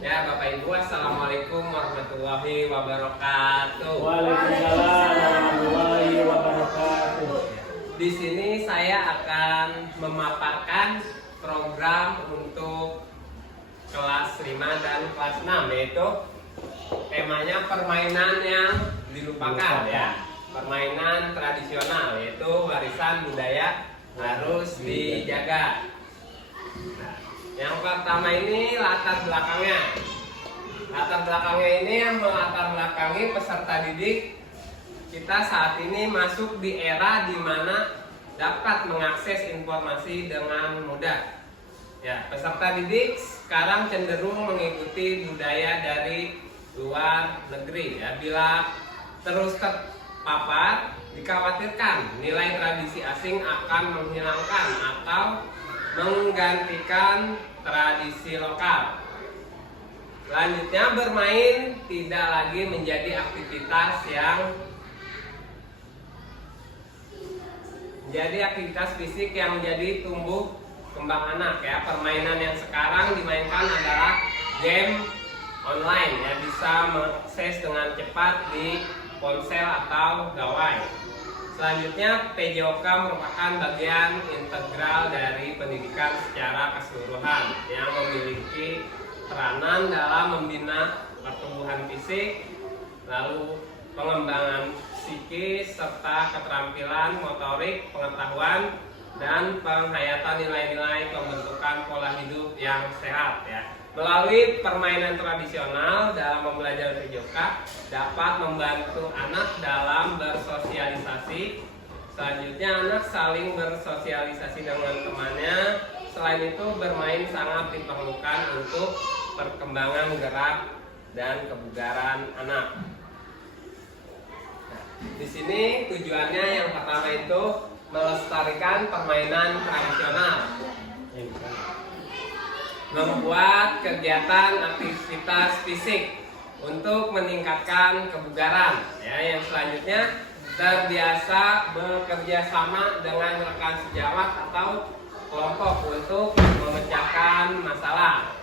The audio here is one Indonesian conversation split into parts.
Ya, Bapak Ibu, Assalamualaikum warahmatullahi wabarakatuh. Waalaikumsalam warahmatullahi wabarakatuh. Di sini saya akan memaparkan program untuk kelas 5 dan kelas 6, yaitu temanya permainan yang dilupakan ya. Permainan tradisional, yaitu warisan budaya harus dijaga. Nah, yang pertama ini latar belakangnya. Latar belakangnya ini yang melatar belakangi peserta didik kita saat ini masuk di era di mana dapat mengakses informasi dengan mudah. Ya, peserta didik sekarang cenderung mengikuti budaya dari luar negeri. Ya, bila terus terpapar, dikhawatirkan nilai tradisi asing akan menghilangkan atau menggantikan tradisi lokal. Selanjutnya, bermain tidak lagi menjadi aktivitas fisik yang menjadi tumbuh kembang anak ya. Permainan yang sekarang dimainkan adalah game online ya, bisa mengakses dengan cepat di ponsel atau gawai. Selanjutnya, PJOK merupakan bagian integral dari pendidikan secara keseluruhan yang memiliki peranan dalam membina pertumbuhan fisik, lalu pengembangan psikis, serta keterampilan motorik, pengetahuan, dan penghayatan nilai-nilai pembentukan pola hidup yang sehat ya. Melalui permainan tradisional dalam pembelajaran PJOK dapat membantu anak dalam bersosialisasi. Selanjutnya, anak saling bersosialisasi dengan temannya. Selain itu, bermain sangat diperlukan untuk perkembangan gerak dan kebugaran anak. Nah, di sini tujuannya yang pertama itu melestarikan permainan tradisional, membuat kegiatan aktivitas fisik untuk meningkatkan kebugaran ya. Yang selanjutnya, terbiasa bekerja sama dengan rekan sejawat atau kelompok untuk memecahkan masalah.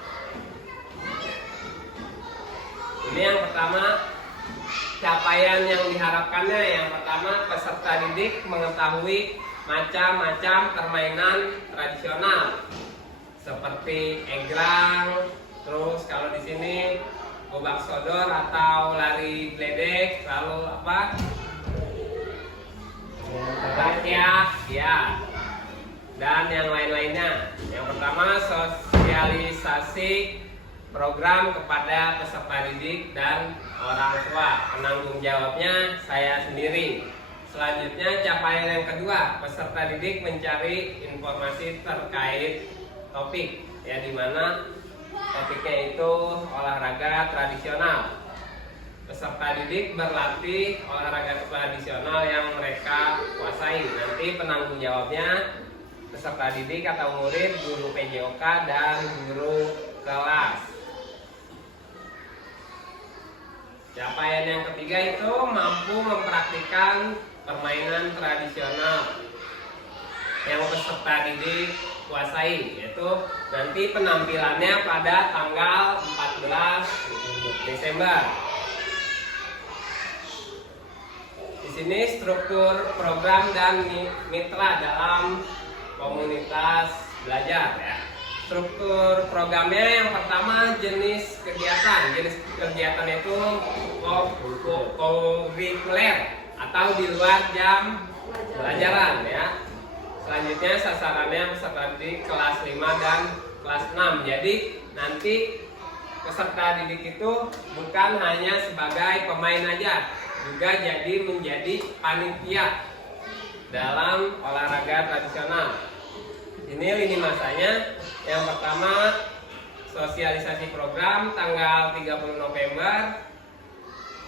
Ini yang pertama, capaian yang diharapkannya. Yang pertama, peserta didik mengetahui macam-macam permainan tradisional seperti egrang, terus kalau di sini gobak sodor atau lari gledek, lalu apa? Rakyat, ya, dan yang lain-lainnya. Yang pertama, sosialisasi program kepada peserta didik dan orang tua. Penanggung jawabnya saya sendiri. Selanjutnya, capaian yang kedua, peserta didik mencari informasi terkait topik ya, di mana topiknya itu olahraga tradisional. Peserta didik berlatih olahraga tradisional yang mereka kuasai. Nanti penanggung jawabnya peserta didik atau murid, guru PJOK, dan guru kelas. Capaian yang ketiga itu mampu mempraktikkan permainan tradisional yang peserta didik kuasai, yaitu nanti penampilannya pada tanggal 14 Desember. Di sini struktur program dan mitra dalam komunitas belajar ya. Struktur programnya yang pertama, jenis kegiatan. Jenis kegiatan itu kurikuler atau di luar jam pelajaran ya. Selanjutnya, sasarannya peserta didik kelas 5 dan kelas 6. Jadi nanti peserta didik itu bukan hanya sebagai pemain aja, juga menjadi panitia dalam olahraga tradisional. Ini lini masanya. Yang pertama, sosialisasi program tanggal 30 November.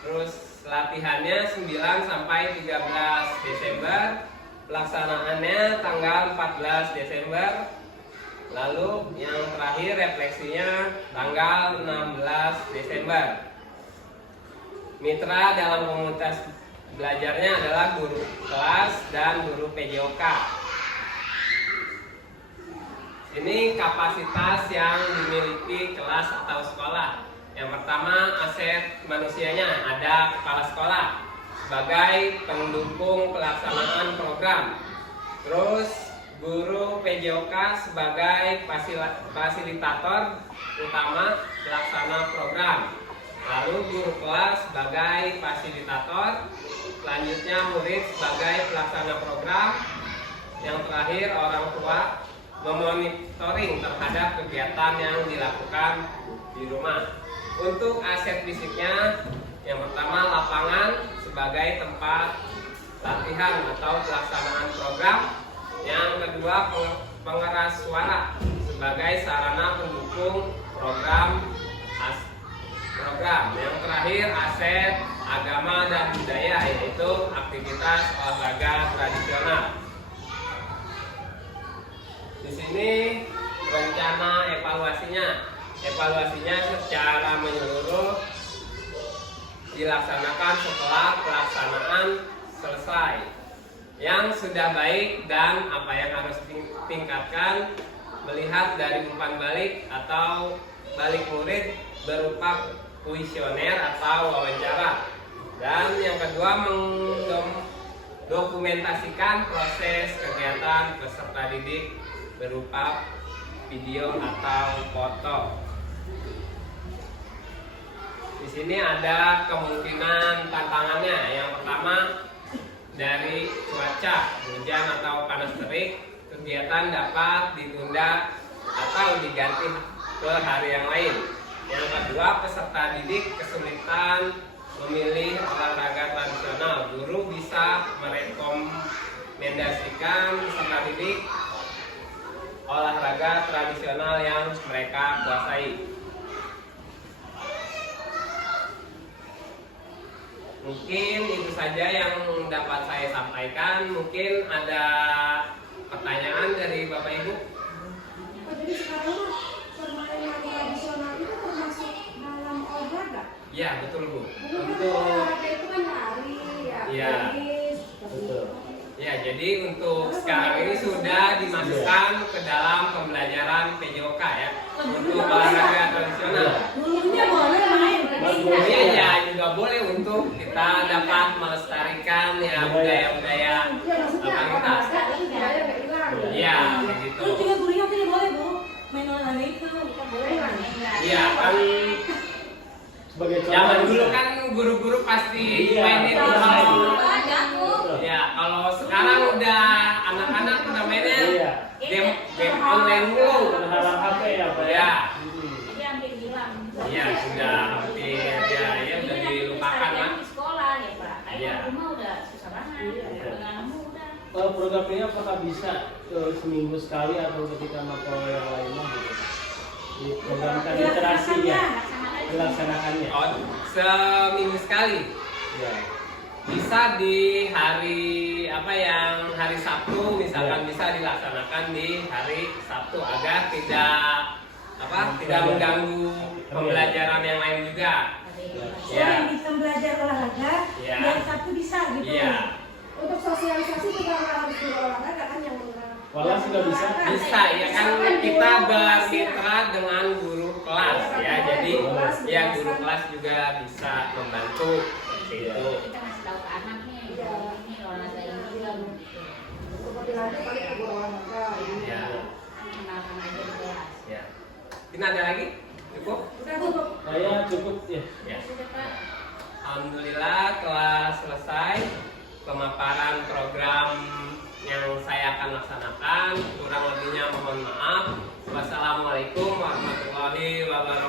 Terus latihannya 9 sampai 13 Desember. Pelaksanaannya tanggal 14 Desember. Lalu yang terakhir, refleksinya tanggal 16 Desember. Mitra dalam komunitas belajarnya adalah guru kelas dan guru PJOK. Ini kapasitas yang dimiliki kelas atau sekolah. Yang pertama, aset manusianya, ada kepala sekolah sebagai pendukung pelaksanaan program. Terus guru PJOK sebagai fasilitator utama pelaksana program. Lalu guru kelas sebagai fasilitator. Selanjutnya murid sebagai pelaksana program. Yang terakhir orang tua memonitoring terhadap kegiatan yang dilakukan di rumah. Untuk aset fisiknya, yang pertama lapangan sebagai tempat latihan atau pelaksanaan program. Yang kedua pengeras suara sebagai sarana pendukung program. Yang terakhir aset agama dan budaya, yaitu aktivitas olahraga tradisional. Di sini rencana evaluasinya. Evaluasinya secara menyeluruh dilaksanakan setelah pelaksanaan selesai. Yang sudah baik dan apa yang harus ditingkatkan, melihat dari umpan balik atau balik murid berupa kuesioner atau wawancara. Dan yang kedua, mendokumentasikan proses kegiatan peserta didik berupa video atau foto. Di sini ada kemungkinan tantangannya. Yang pertama, dari cuaca, hujan atau panas terik, kegiatan dapat ditunda atau diganti ke hari yang lain. Yang kedua, peserta didik kesulitan memilih olahraga tradisional. Guru bisa merekomendasikan peserta didik olahraga tradisional yang mereka kuasai. Mungkin itu saja yang dapat saya sampaikan. Mungkin ada pertanyaan dari Bapak Ibu? Jadi sekarang permainan tradisional itu termasuk dalam olahraga? Ya, betul Bu. Untuk olahraga itu kan lari, ya, Iya. tenis, Betul. Ya, jadi untuk sekarang ini sudah dimasukkan ke dalam pembelajaran PJOK ya, untuk olahraga tradisional. Dulunya boleh main, Iya, ya juga boleh untuk kita dapat melestarikan ya budaya-budaya ya maksudnya lokalitas. olahraga itu budaya nggak hilang. Iya, begitu. Itu juga gurunya tidak boleh bu main olahraga itu. Boleh lah. Iya, kan Sebagai contoh. zaman dulu kan guru-guru pasti Iya. mainin Iya. kalau ya, kalau sekarang udah anak-anak udah mainnya Iya. game online dulu. Terhalang HP ya Pak ya. Ya. Itu yang dia bilang. Iya, sudah hampir ya udah dilupakan lah. Di sekolah ya pak. Iya. Kayak rumah udah susah banget. Dengan mudah. Program ini apakah bisa seminggu sekali atau ketika mapel yang lainnya gitu? Diprogramkan literasi ya, melaksanakannya. Oh, seminggu sekali. Ya. Bisa di hari apa yang hari Sabtu misalkan bisa dilaksanakan di hari Sabtu agar tidak mengganggu pembelajaran yang lain juga. Oh, Iya. yang bisa belajar olahraga, Iya. dari Sabtu bisa gitu. Iya, Untuk sosialisasi juga nggak harus berolahraga kan yang Kelas juga bisa. bisa ya kan kita bermitra dengan guru kelas ya. Jadi ya guru kelas juga bisa membantu seperti itu. Kita ngasih tahu ke anaknya ini olahraga ini bilang seperti nanti paling ke olahraga. Ya. kenalkan aja di kelas. Ya. Kita ada lagi? Cukup? Udah cukup. Saya cukup ya. Ya. Sudah pak. Alhamdulillah telah selesai pemaparan program yang saya akan laksanakan. Kurang lebihnya mohon maaf. Wassalamualaikum warahmatullahi wabarakatuh.